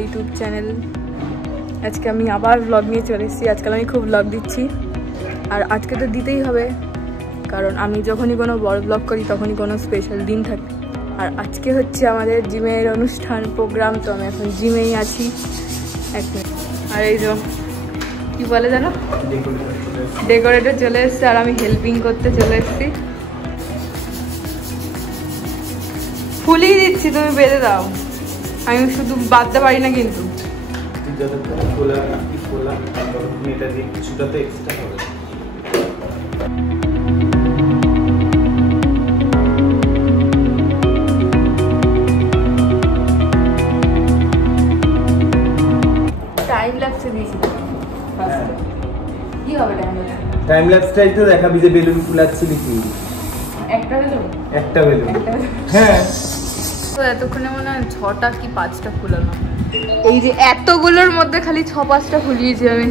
YouTube channel. আজকে আমি আবার ব্লগ নিয়ে চলে এসেছি। আজকাল আমি খুব ব্লগ দিচ্ছি, আর আজকে তো দিতেই হবে, কারণ আমি যখনই কোনো বড় ব্লগ করি তখনই কোনো স্পেশাল দিন থাকে। আর আজকে হচ্ছে আমাদের জিমের অনুষ্ঠান প্রোগ্রাম, তো আমি এখন জিমেই আছি। এক মিনিট। আর এই যে কি বলে জানো, ডেকোরেটর চলে এসছে, আর আমি হেল্পিং করতে চলে এসেছি। ফুলিয়ে দিচ্ছি, তুমি বেঁধে দাও, আমি শুধু বাঁধতে পারি না কিন্তু। টাইম ল্যাপসে দিয়েছিলাম ফার্স্টে, কি হবে টাইম ল্যাপসটাই তো দেখাবি যে বেলুন ফুলাচ্ছিলি কি। একটা বেলুন হ্যাঁ, তো এতক্ষণে মনে হয় 6টা কি 5টা ফুলানো। এই যে এতগুলোর মধ্যে খালি 6-5টা ফুলিয়েছি আমি।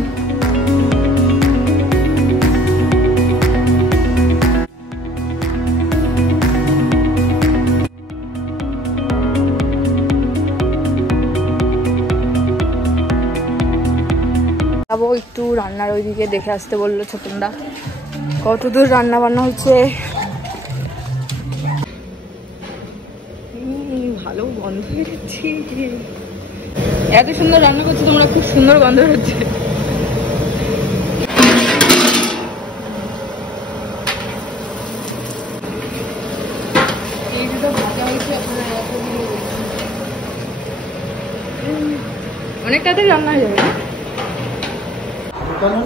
যাবো একটু রান্নার ওইদিকে, দেখে আসতে বললো ছোটনদা কতদূর রান্না বান্না হচ্ছে। ভালো গন্ধ বেরোচ্ছে, এত সুন্দর রান্না করছে তোমরা, খুব সুন্দর গন্ধ বেরোচ্ছে। এই দুটো ভাজা হয়েছে, অনেক তাড়াতাড়ি রান্না হয়ে যাবে না?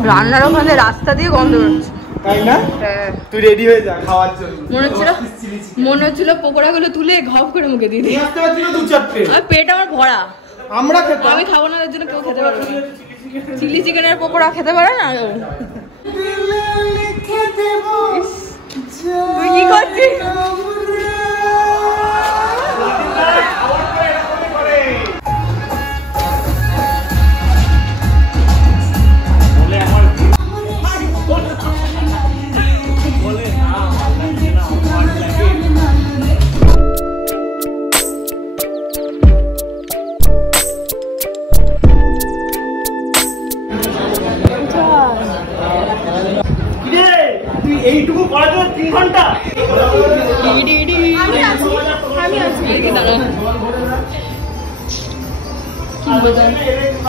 রান্নার ওখানে রাস্তা দিয়ে গন্ধ বেরোচ্ছে, তাই না? হ্যাঁ, তুই রেডি হয়ে যা খাওয়ার জন্য। মনে হচ্ছিল পকোড়াগুলো তুলে ঘপ করে মুখে দিয়ে দিই। আর পেট আমার ভরা, আমি খাবো না, এর জন্য কেউ খেতে পারবে না। চিলি চিকেনের পকোড়া খেতে পারে না। তুই কি করছিস? এইটুকু করার জন্য 3 ঘন্টা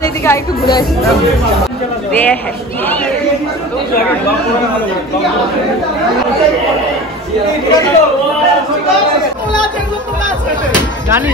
এদিকে একটু ঘুরে আসি। জানি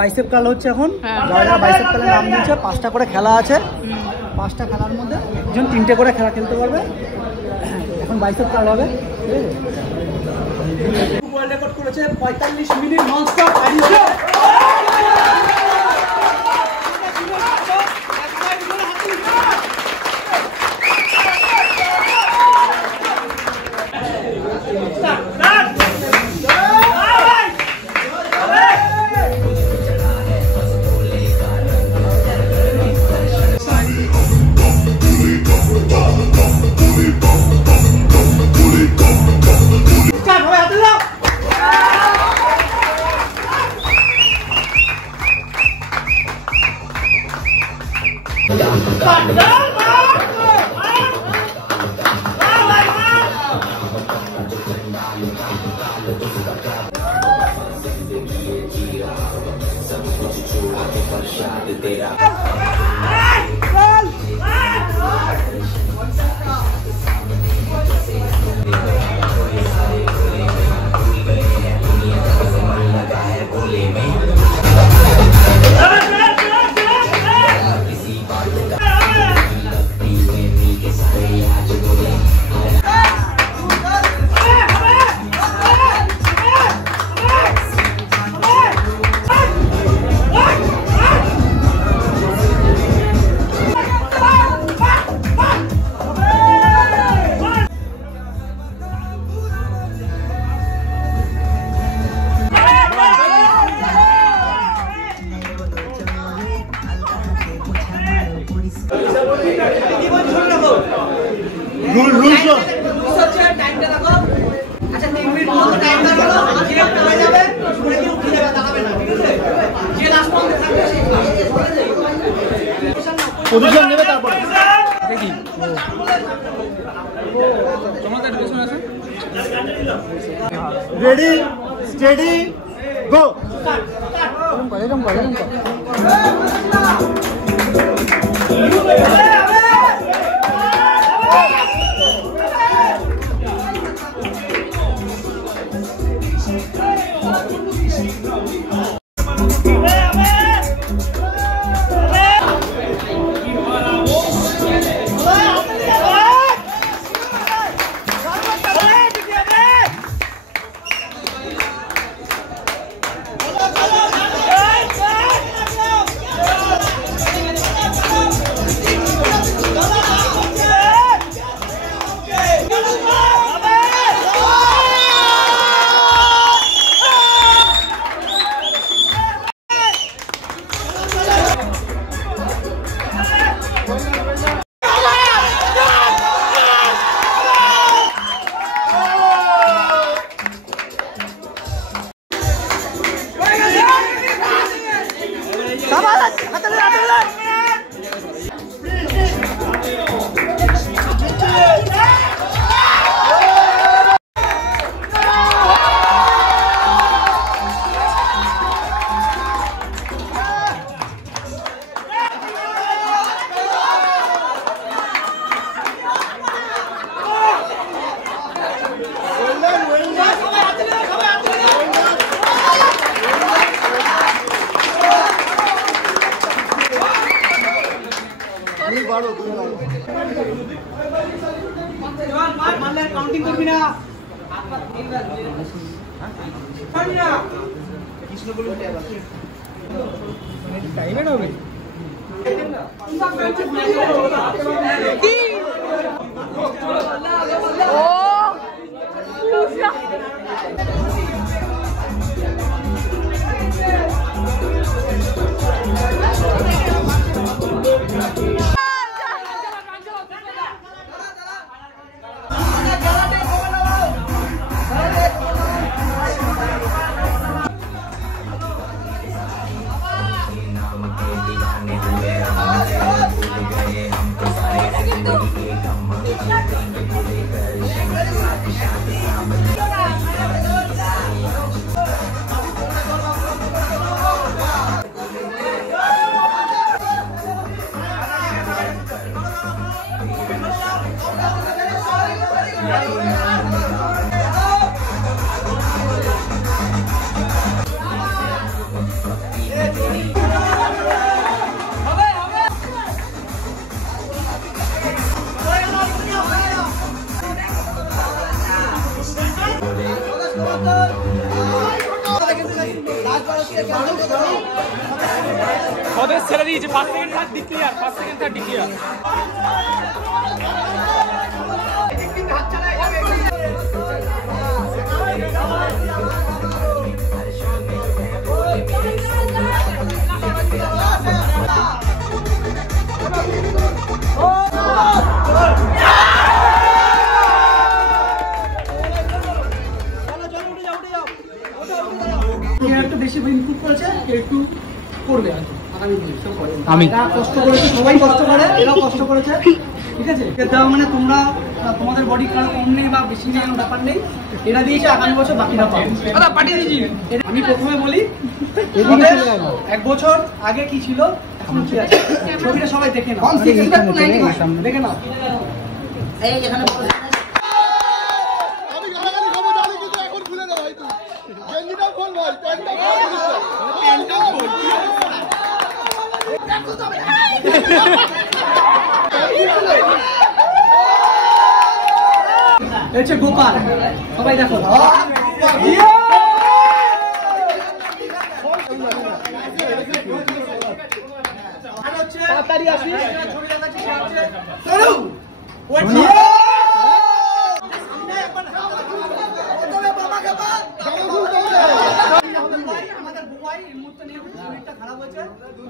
বাইসেপ কার্ল হচ্ছে এখন, যারা বাইসেপ কার্লের নাম দিচ্ছে। 5টা করে খেলা আছে, 5টা খেলার মধ্যে একজন 3টে করে খেলা খেলতে পারবে। এখন বাইসেপ কার্ল হবে। ওয়ার্ল্ড রেকর্ড করেছে 45 মিনিট ননস্টপ। পজিশন নেবে তারপরে দেখি তোমাদের পেছনে আছে রেডি স্টেডি গো এরকম করে কাউন্টিং করবি না টাইমের হবে ওদের ছেড়ে দিয়েছে 5 second third declare 5 second third declare একটু বেশি ইনপুট করেছে একটু করবে আমি কষ্ট করেছি সবাই কষ্ট করে এরা কষ্ট করেছে ঠিক আছে দাও মানে তোমরা তোমাদের বডি কারো কম নেই বা বেশি নেই এমন ব্যাপার নেই, এরা দিয়েছে আগামী বছর বাকিটা পাবো। পাঠিয়ে দিয়েছি। আমি প্রথমে বলি 1 বছর আগে কি ছিল এখন কি আছে, ছবিটা সবাই দেখে নাও, দেখে নাও। এই এখানে হচ্ছে গোপাল, সবাই দেখো। তাড়াতাড়ি আসিস, ছবি দেখাচ্ছি।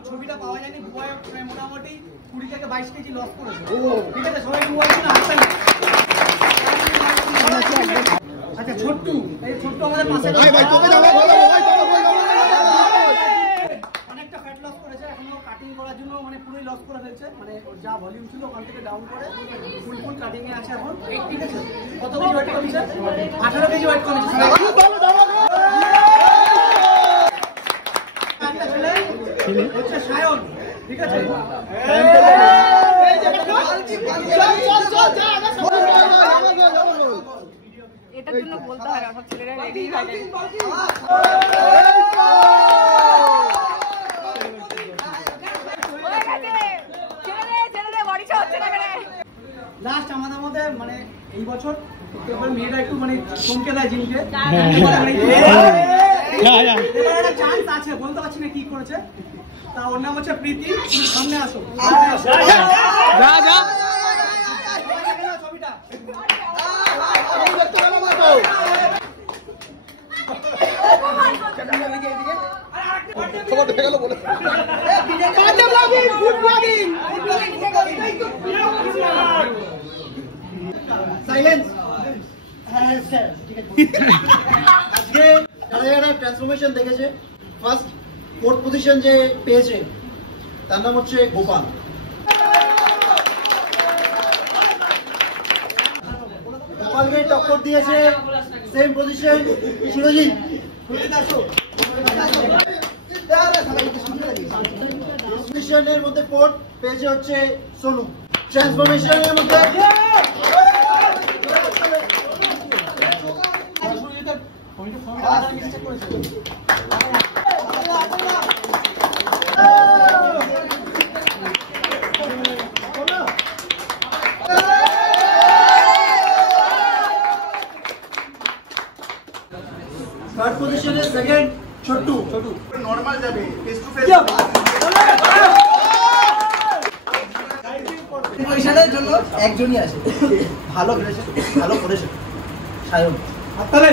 ছবিটা পাওয়া যায়নি, মোটামুটি 20 থেকে 22 কেজি লস করেছে। ঠিক আছে, সবাই আচ্ছা ছোট্টু, এই ছোট্টু আমাদের পাশে অনেকটা ফ্যাট লস করেছে, এখনো কাটিং করার জন্য মানে পুরোই লস করে ফেলছে, মানে যা ভলিউম ছিল ওখান থেকে ডাউন করে ফুল কাটিং এ আছে এখন। ঠিক আছে, কত কেজি ওয়েট কমেছে? 18 কেজি ওয়েট কমেছে। হচ্ছে সায়ন, ঠিক আছে। এটার জন্য বলতে হয় আমার ছেলেরা রেডি হয়ে যায়। লাস্ট আমাদের মধ্যে মানে এই বছর মেয়েরা একটু মানে চমকে দেয় জিমকে, চান্স আছে, বলতে পারছি না কি করেছে। তা ওর নাম হচ্ছে প্রীতি, সামনে আসো। ছবিটা ট্রান্সফরমেশন দেখেছে। ফার্স্ট 4th পজিশন যে পেয়েছে তার নাম হচ্ছে গোপাল। গোপালকে টক্কর দিয়েছে সেম পজিশন সুরজিৎ। ট্রান্সফরমেশনের মধ্যে 4th পেয়েছে হচ্ছে সোনু। ট্রান্সফরমেশনের মধ্যে থার্ড পজিশনে সেকেন্ড ছোট্টু। নরমাল যাবে, ফেস টু ফেস পজিশনের জন্য একজনই আছে, ভালো করেছে, ভালো করেছে সায়ন। হাততালি।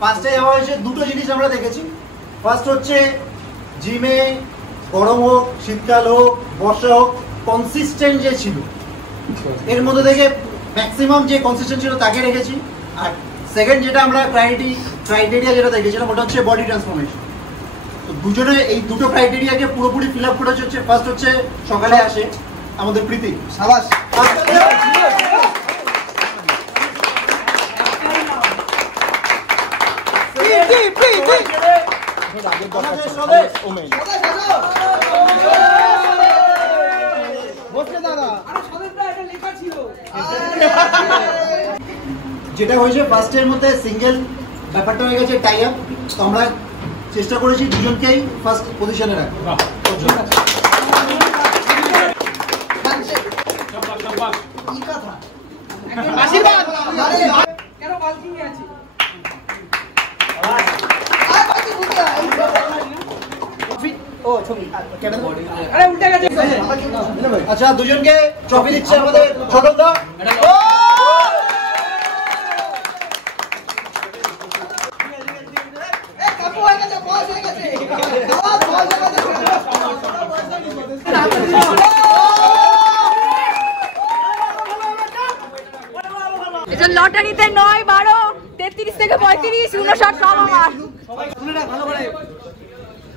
ফার্স্টে যাওয়া হয়েছে, দুটো জিনিস আমরা দেখেছি। ফার্স্ট হচ্ছে জিমে গরম হোক, শীতকাল হোক, বর্ষা হোক, কনসিস্টেন্ট যে ছিল, এর মধ্যে থেকে ম্যাক্সিমাম যে কনসিস্টেন্ট ছিল তাকে রেখেছি। আর সেকেন্ড যেটা আমরা ক্রাইটেরিয়া যেটা দেখেছিলাম ওটা হচ্ছে বডি ট্রান্সফরমেশন। তো দুজনে এই দুটো ক্রাইটেরিয়াকে পুরোপুরি ফিল আপ করেছে। হচ্ছে ফার্স্ট হচ্ছে সকালে আসে আমাদের প্রীতি, সাবাস। যেটা হয়েছে ফার্স্টের মধ্যে সিঙ্গেল ব্যাপারটা হয়ে গেছে টাই আপ। তো আমরা চেষ্টা করেছি দুজনকেই ফার্স্ট পজিশনে রাখবো। আচ্ছা, দুজনকে ট্রফি দিচ্ছে আমাদের ছোটদা। লটারিতে 9, 12, 33 থেকে 35, 59 সব আমার। সবাই শুনে রাখ ভালো করে।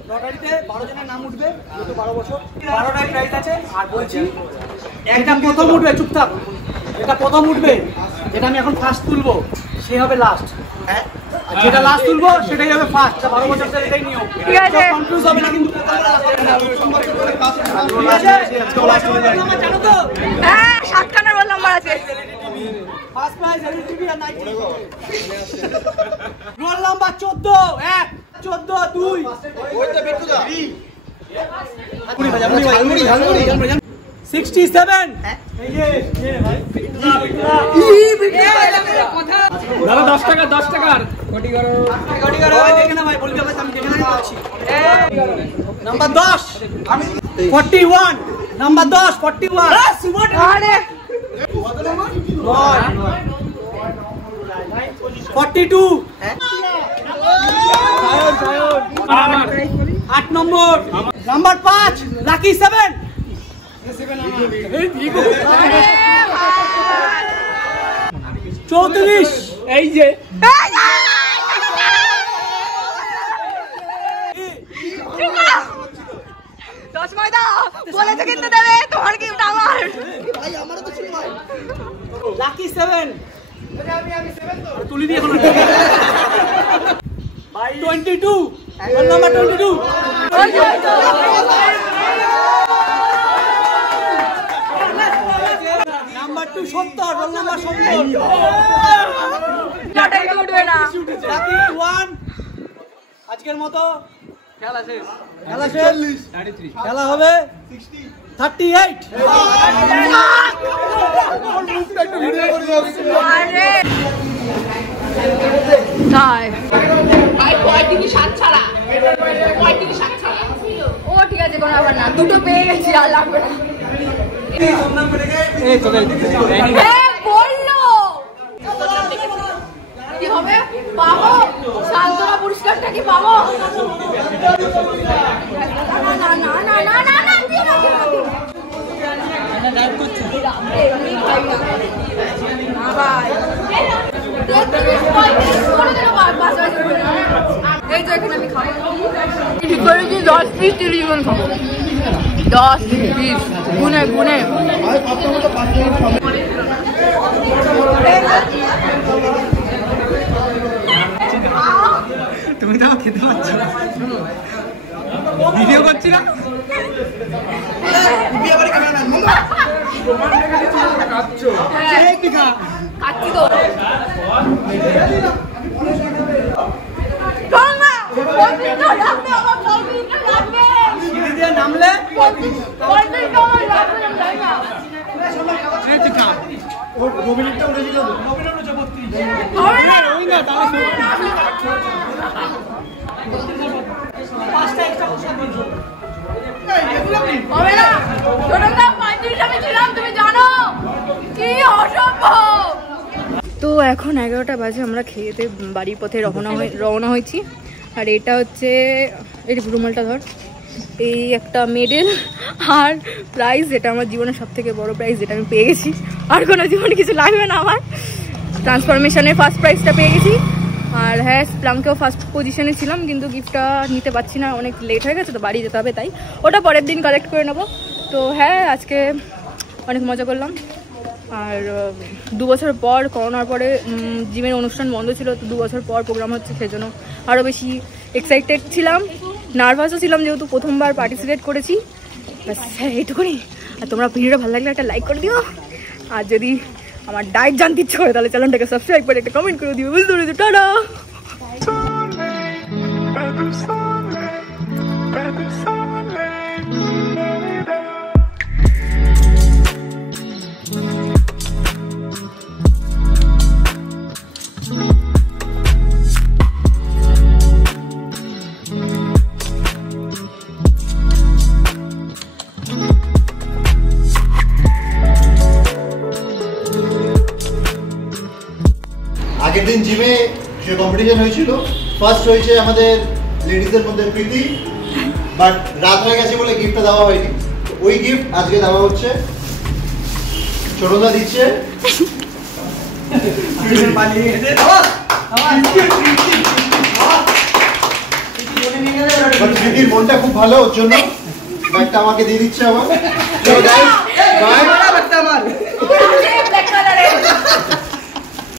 লটারিতে 12 জনের নাম উঠবে, যেহেতু 12 বছর 12টাই প্রাইস আছে। আর বলছি একটা প্রথম উঠবে, চুপচাপ, এটা প্রথম উঠবে, যেটা আমি এখন ফার্স্ট তুলবো সে হবে লাস্ট। হ্যাঁ, আর যেটা লাস্ট তুলবো সেটাই হবে ফার্স্ট। 12 বছর ধরে এটাই নিয়ম। ঠিক আছে, কনফিউজ হবে না কিন্তু। জানো তো? হ্যাঁ 7 খানার রোল নাম্বার আছে। ফার্স্ট প্রাইজ এলটিভি আর নাইট রোল নাম্বার 14 1 14 2 ওই তো বিট্টু দা 67 এই যে ভাই দাদা 10 টাকা 10 টাকার কোটি করো দেখে না ভাই, বলবি আমি দেখে না পাচ্ছি। নাম্বার 10 আমি 41 নাম্বার 10 41 আরে 42 8 নম্বর নাম্বার 5 লাকি 7 34 এই যে দশ ময়দা বলেছে কিন্তু দেবে, তোমার গিফট আমার। লাকি 7 তুলি দিয়ে এখন 22 roll number 22 number 2 70 roll number 70 lottery উঠবে না। লাকি 1 আজকের মতো খেলা শেষ। খেলা হবে 38 আরে তাই ও ঠিক আছে, কোনো ব্যাপার না, দুটো পেয়ে গেছি আর লাগবে না। বললো কি হবে, পাবো সান্ত্বনা পুরস্কারটা কি পাবো? না না না না না না দিও না, দিও না, দিও না। এমনি খাই না। না ভাই 33 35 করে দিল, বাস করে দিল। এই যে এখানে আমি খাবো ঠিক করেছি 10 পিস 30 জন খাবো। 10 পিস গুনে গুনে তুমি তো খেতে পাচ্ছ না, ভিডিও করছি না। খাচ্ছি তো। নামলে হবে না, ছোটদা 35 আমি ছিলাম, তুমি জানো কি অসম্ভব। তো এখন 11টা বাজে, আমরা খেয়েতে বাড়ির পথে রওনা হয়েছি। আর এটা হচ্ছে এই রুমালটা ধর, এই একটা মেডেল আর প্রাইজ, যেটা আমার জীবনের সব থেকে বড় প্রাইজ, যেটা আমি পেয়ে গেছি। আর কোনো জীবনে কিছু লাগবে না আমার। ট্রান্সফরমেশনের ফার্স্ট প্রাইজটা পেয়ে গেছি। আর হ্যাঁ, প্লামকেও ফার্স্ট পজিশনে ছিলাম, কিন্তু গিফটটা নিতে পারছি না, অনেক লেট হয়ে গেছে তো বাড়ি যেতে হবে, তাই ওটা পরের দিন কালেক্ট করে নেবো। তো হ্যাঁ, আজকে অনেক মজা করলাম। আর 2 বছর পর, করোনার পরে জিমের অনুষ্ঠান বন্ধ ছিল, তো 2 বছর পর প্রোগ্রাম হচ্ছে, সেজন্য আরও বেশি এক্সাইটেড ছিলাম, নার্ভাসও ছিলাম, যেহেতু প্রথমবার পার্টিসিপেট করেছি। ব্যাস এইটুকুনি। আর তোমরা ভিডিওটা ভালো লাগলে একটা লাইক করে দিও, আর যদি আমার ডায়েট জানতে ইচ্ছে করে তাহলে চ্যানেলটাকে সাবস্ক্রাইব করে একটা কমেন্ট করে দিও। বুঝতে পেরেছো? টাটা। আগের দিন জিমে যে কম্পিটিশন হয়েছিল, ফার্স্ট হয়েছে আমাদের লেডিজের মধ্যে প্রীতি, বাট রাত হয়ে গেছে বলে গিফটটা দেওয়া হয়নি। ওই গিফট আজকে দেওয়া হচ্ছে, ছোটদা দিচ্ছে। দিদির মনটা খুব ভালো, ওর জন্য ব্যাগটা আমাকে দিয়ে দিচ্ছে আবার।